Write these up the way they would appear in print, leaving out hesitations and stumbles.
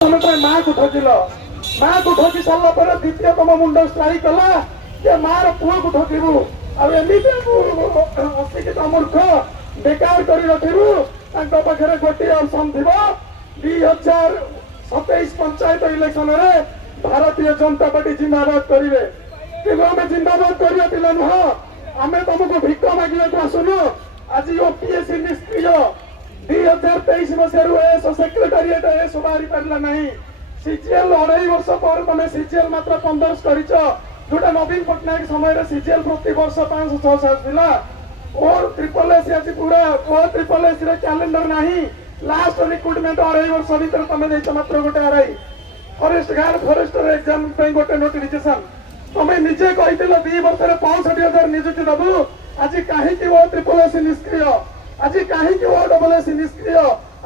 माँ को ठकिल माँ को ठकी सारा पर द्वितीय तुम मुंड स्ट्राइक कला जे मार पुओ को ठकिबू अशिक्षित मूर्ख बेकार कर रखिबू पाखे गोटे ऑप्शन थी 2027 पंचायत इलेक्शन रे भारतीय जनता पार्टी जिंदाबाद करेंगे कि आम जिंदाबाद करवा पिला नुह आम तुमको भिक मागे आसुनु आज ओपीएससी निष्क्रिय 2023 मसीह सेक्रेटारीएट एस बाहरी पारा ना सीजीएल 2.5 वर्ष पर तुम सीजीएल मात्र 15 कर जोटा नवीन पट्टनायक समय सीजीएल प्रति वर्ष 500-600 आसाला और ट्रिपल एस आज पूरा ट्रिपल एस कैलेंडर ना लास्ट रिक्रुटमेंट 2.5 वर्ष भर तुम देच मात्र गोटे RI forest guard forester exam गोटे नोटिफिकेशन तुम निजे कही 2 वर्ष 65,000 निजुक्ति दबू आज कहीं वो ट्रिपल एस निष्क्रिय आज कहीं वो डबल एस निष्क्रिय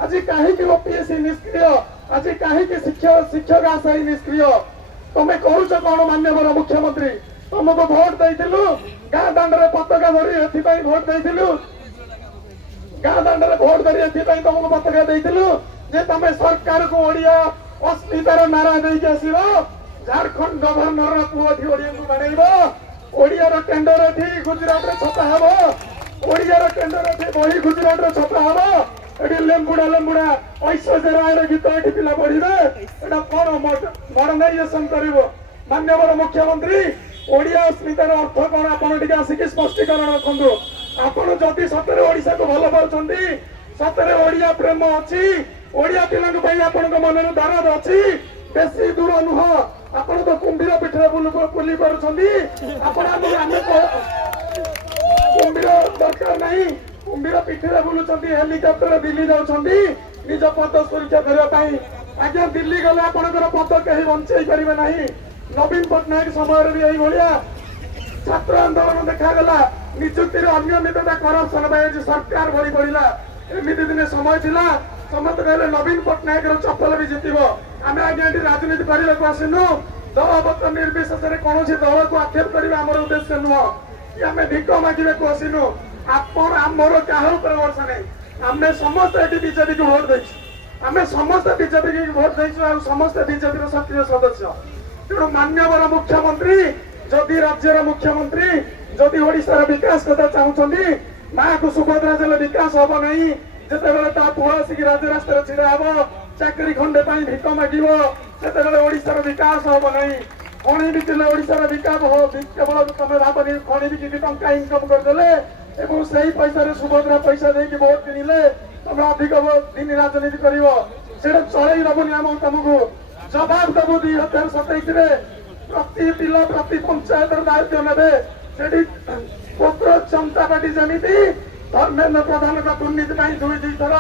आज कहीं ओपीएससी निष्क्रिय आज कहीं शिक्षक आशायी निष्क्रिय तुम्हें कौच कौन माननीय मुख्यमंत्री तुमको भोट देलु गाँ दाण्ड पताका धरी भोट देलु गाँ दाण्ड भोट धरी तुमको पताका देलु जे तुम सरकार को ओडिया अस्मितार नारा देके आसब झारखंड गवर्नर पुओ ओडिया को बनइब ओडियार टेंडर एठी गुजरात रे छपा हब ओडियार टेंडर एठी बही गुजरात रे छपा हब एठी लेम्बुड़ा ऐश्वर्या राय गीत एठी पिला पढ़िबे एटा कोन मॉडर्नाइजेशन करिवो माननीय मुख्यमंत्री ओडिया अस्मितार अर्थ कोन आपण टिके आसिक स्पष्टीकरण रखंदु आपण जदि सतरे ओडिसा को भल पाउछंती सतरे ओडिया प्रेम अछि ओडिया पिलांक पई आपणक मनरे दरद अछि बेसी दूर नुह आपण तो कुंभीर पिठरे बुली करूछंती आपण आमे कुंभीर दरकार नहीं कुंभीर पिठरे बुलुछंती हेलिकॉप्टर दिल्ली जाउछंती निज पद सुरक्षा करबा पई आज्ञा दिल्ली गले आपणकर पद कहीं बंचई करिवे नहीं नवीन पट्टनायक समय भी यही भाया छात्र आंदोलन देखागला निजुक्ति अनियमितता करप्शन आज सरकार भरी पड़ा एमती दिन समय थिला समस्त कहले नवीन पट्टनायक चप्पल भी जितब आम आज्ञा राजनीति करने को आसनु दलगत निर्विशेष कौन दल को आक्षेप करने आम उद्देश्य नुह कि आम भिक मागे को आसनु आमर क्या भरोसा नहीं आम समस्त ये बीजेपी को भोट देचु आम समस्त बीजेपी की भोट देचु समस्त बीजेपी सक्रिय सदस्य तेणु माननीय मुख्यमंत्री जदि राज्यर मुख्यमंत्री जदि ओडिशार विकास कथा चाहूँगी माँ को सुभद्रा जिले विकास हम नहीं जिते पुओ आसिक राजरास्ता छिड़ा हम चाकरी खंडे भिक मागिब से ओडिशार विकास हम नहीं खणी बिकिले ओडिशार विकास केवल तुम भावनी खणी बिकी टंका इनकम करदे और से पैसा सुभद्रा पैसा देकी भोट किणिले तुम अधिक दिन राजनीति कर चल दबुनि आम तुमको जवाब देवु 2027 प्रति जिला प्रति पंचायत दायित्व ने पुत्र जनता पार्टी जमी धर्मेन्द्र प्रधान का दुर्नीति 2-2 थर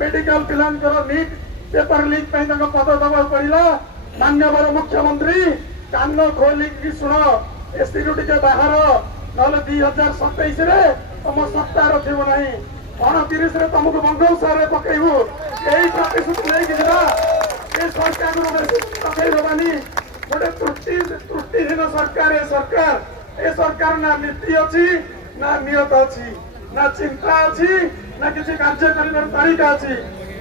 मेडिकल पिलांकर नीट पेपर लीक पद दबा पड़ा माननीय मुख्यमंत्री कान खोलिकी शुण एसी टे बाहर ना 2027 तुम सत्ता रखु ना 29 तुमको बंगोपसागर पकेबू यही प्रतिश्रुति लेकिन सरकार पकईदबानी गोटे त्रुटिहीन सरकार ए सरकार ना नीति अच्छी ना नियत अच्छी ना चिंता अच्छी ना किसी कार्य कर तरीका अच्छी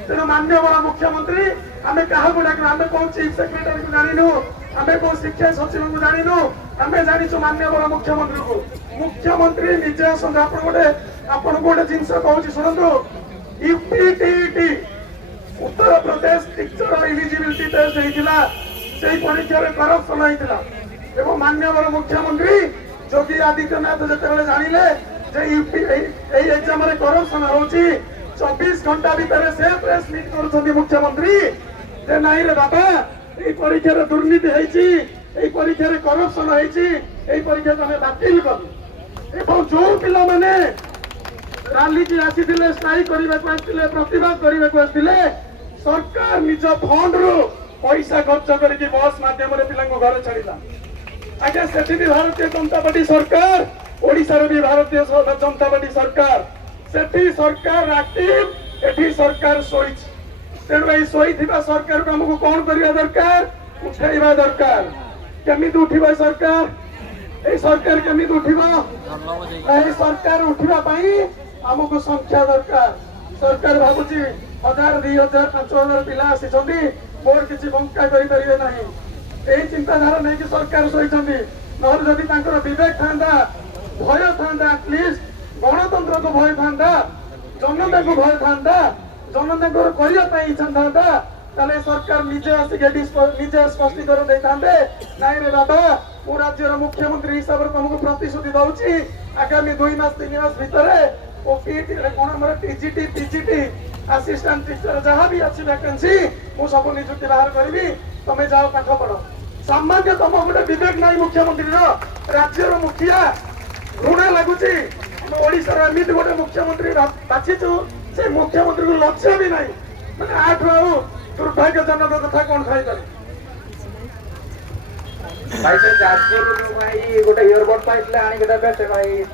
तेणु माननीय मुख्यमंत्री आम क्या डाक आम कौन चीफ सेक्रेटरी को जानू आम कौन शिक्षा सचिव को जानू आम जाचु माननीय मुख्यमंत्री को मुख्यमंत्री निजे आसत आपन गोटे जिनस कहूँ शुणु UPTT Uttar Pradesh teacher eligibility test होता से परीक्षा करप्शन होता माननीय मुख्यमंत्री योगी आदित्यनाथ जो जानिले एग्जाम करप्शन हो 24 घंटा भितर से प्रेस मीट कर मुख्यमंत्री जे नाई रे बाबा ये परीक्षा दुर्नीति होती परीक्षा करप्शन होती परीक्षा तुम बातिल कलु जो पिला माने रैली की आसी स्ट्राइक करने को आसते प्रतिवाद करने को आसते सरकार निज फंड रु पैसा खर्च करके बस माध्यम पिला घर छाड़ा आज्ञा से भी भारतीय जनता पार्टी सरकार ओडिशार भी भारतीय जनता पार्टी सरकार से सरकार एक्टिव एठी सरकार शोई तेणु ये शोई सरकार को आमको कौन करवा दरकार उठेवा दरकार केमी उठिब सरकार सरकार केमी उठिब सरकार उठापी आमको संख्या दरकार सरकार भावुची 1000 2000 5000 पिला आसी ମୋର କିଛି ବଙ୍କା କରିପାରିବେ ନାହିଁ। এই চিন্তাধারা নেই সরকার শোইଛନ୍ତି। নহলে যদি তাଙ୍କର বিবেক থান্তা, ভয় থান্তা, আটলিস্ট গণতন্ত্রକୁ ভয় থান্তা, জনতাକୁ ভয় থান্তা, জনতাଙ୍କର କରିବା ପାଇଁ ଇଚ୍ଛା থান্তা, তাহলে সরকার নিজে আসিকে নিজে স্পষ্টীকରଣ ଦେଇଥାନ୍ତେ। ନାଇଁ ରେ ବାବା, ମୁଁ ରାଜ୍ୟର ମୁଖ୍ୟମନ୍ତ୍ରୀ ହିସାବରେ ତମକୁ ପ୍ରତିଶ୍ରୁତି ଦଉଛି ଆଗାମୀ 2 ମାସ 3 ମାସ ଭିତରେ ଓପିଟି ରେ କଣ ଆମର ଟିଜିଟି ପିଜିଟି ଆସିଷ୍ଟାଣ୍ଟ ଟିଚର ଯାହା ବି ଅଛି ଭ୍ୟାକେନ୍ସି ମୁଁ ସବୁ ନିଯୁକ୍ତି ବାହାର କରିବି, ତମେ ଯାଅ ପାଠ ପଢ। ସାମାନ୍ୟ ତମ ଗୋଟେ ବିବେକ ନାହିଁ ମୁଖ୍ୟମନ୍ତ୍ରୀର। ରାଜ୍ୟର ମୁଖିଆ ଘୃଣା ଲାଗୁଛି। ଆମେ ଓଡିଶାର ଏମିତି ଗୋଟେ ମୁଖ୍ୟମନ୍ତ୍ରୀ ବାଛିଛୁ, ସେ ମୁଖ୍ୟମନ୍ତ୍ରୀକୁ ଲଜ୍ଜା ବି ନାହିଁ। ମାନେ ଆଠୁ ଆଉ ଦୁର୍ଭାଗ୍ୟଜନକ କଥା କଣ ଖାଇପାରେ। ଭାଇ ସେ ଯାଜପୁର ଭାଇ ଗୋଟେ ଇୟରବଡ ପାଇଥିଲେ ଆଣିକି ଦେବେ ସେ ଭାଇ